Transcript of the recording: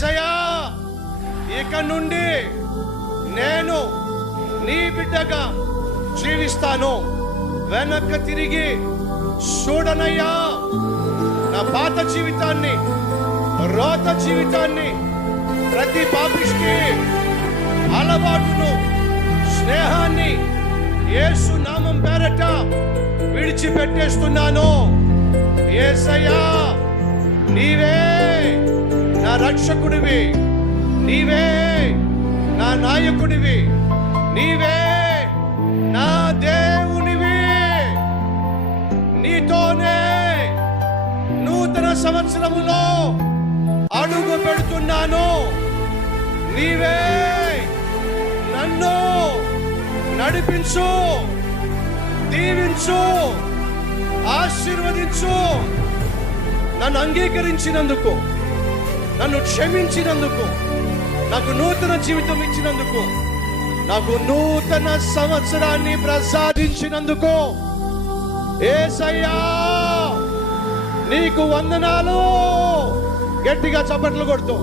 యేసయ్యా, ఇక నుండి నేను నీ బిడ్డగా జీవిస్తాను, వెనక్కి తిరిగి చూడనయ్యా. నా పాత జీవితాన్ని, రోత జీవితాన్ని, ప్రతి పాపిష్టి అలవాటును, స్నేహాన్ని యేసు నామం పేరట విడిచిపెట్టేస్తున్నాను. యేసయ్యా, నీవే నా రక్షకుడివి, నీవే నా నాయకుడివి, నీవే నా దేవునివి. నీతోనే నూతన సంవత్సరములో అడుగు పెడుతున్నాను. నీవే నన్ను నడిపించు, దీవించు, ఆశీర్వదించు. నన్ను అంగీకరించినందుకు, నన్ను క్షమించినందుకు, నాకు నూతన జీవితం ఇచ్చినందుకు, నాకు నూతన సంవత్సరాన్ని ప్రసాదించినందుకు యేసయ్యా నీకు వందనాలు. గట్టిగా చప్పట్లు కొడుతూ